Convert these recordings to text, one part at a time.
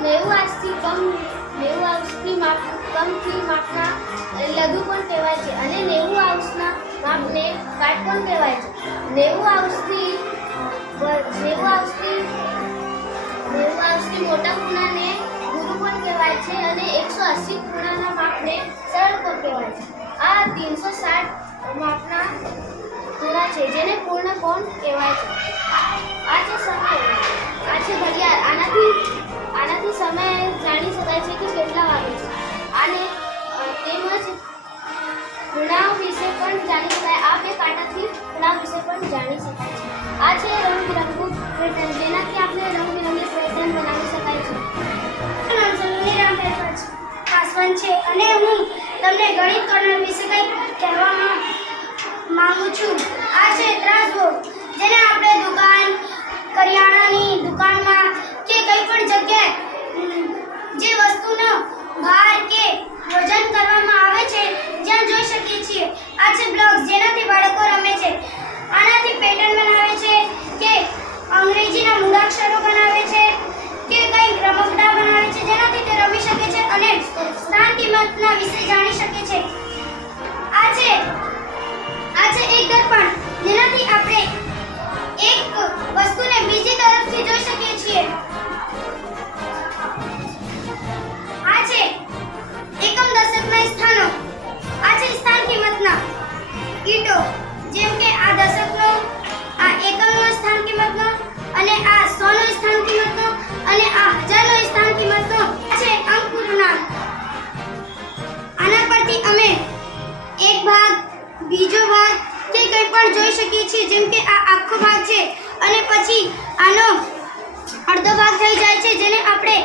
90 અંશથી કમથી માપના લઘુ પણ કહેવાય છે અને 90 અંશના માપને કાટકોણ કહેવાય છે. 90 અંશથી મોટા ખૂણાને ગુરુ પણ કહેવાય છે અને 180 ખૂણાના માપને સરળ કોણ કહેવાય છે. આ 360 માપના ખૂણા છે જેને પૂર્ણ કોણ કહેવાય છે. આ છે સમય, આ છે ઘડિયાળ. આનાથી સમય જાણી શકાય છે કે કેટલા વાગે છે. અને તેમજ ખૂણાઓ વિશે પણ જાણી શકાય. આ બે કાંટાથી ખૂણા વિશે પણ જાણી શકાય છે. આ છે રંગબેરંગી પેટર્ન, જેનાથી આપણે રંગબેરંગી પેટર્ન બનાવી શકાય છે. પાસવાન છે અને હું તમને ગણિત કર્ણ વિશે કંઈક કહેવા માંગુ છું. આ છે ત્રાસવો, જેને આપણે દુકાન, કરિયાણાની દુકાનમાં કે કંઈ પણ જગ્યાએ જે વસ્તુનો ભાર કે વજન કરવામાં આવે છે જ્યાં જોઈ શકીએ છીએ. આ છે બ્લોક્સ, જેનાથી બાળકો રમે છે. આનાથી પેટર્ન બનાવે છે કે અંગ્રેજીના મૂળાક્ષરો બનાવે છે કે કંઈક રમકડા બનાવે છે જેનાથી તે રમી શકે છે અને સ્થાન કિંમતના વિશે જાણી શકે છે. આ છે એક દર્પણ, જેનાથી આપણે એક વસ્તુને બીજી તરફથી જોઈ શકીએ છીએ. આ છે એકમ દશકના સ્થાનો. આ છે સ્થાન કિંમતના ઈંટો, જેમ કે આ દશકનો, આ એકમનો સ્થાન કિંમતનો અને આ 100 નો સ્થાન કિંમતનો અને આ 1000 નો સ્થાન કિંમતનો. આ છે અંક પૂર્ણાંક. આના પરથી અમે એક ભાગ, બીજો ભાગ કે કંઈ પણ જોઈ શકીએ છીએ. જેમ કે આ આખો ભાગ છે અને પછી આનો અડધો ભાગ થઈ જાય છે જેને આપણે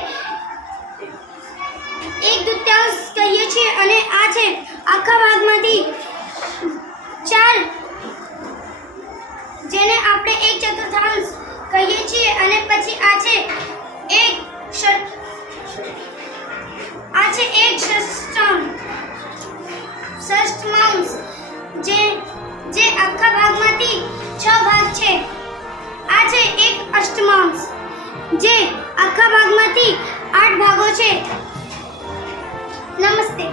1/2 કહીએ છીએ અને આ છે આખા ભાગમાંથી 4, જેને આપણે 1/4 કહીએ છીએ અને પછી આ છે એક ષષ્ઠમાંશ, જે આખા ભાગમાંથી 6 ભાગ છે. આ છે એક અષ્ટમાંશ, જે આખા ભાગમાંથી 8 ભાગો છે. નમસ્તે.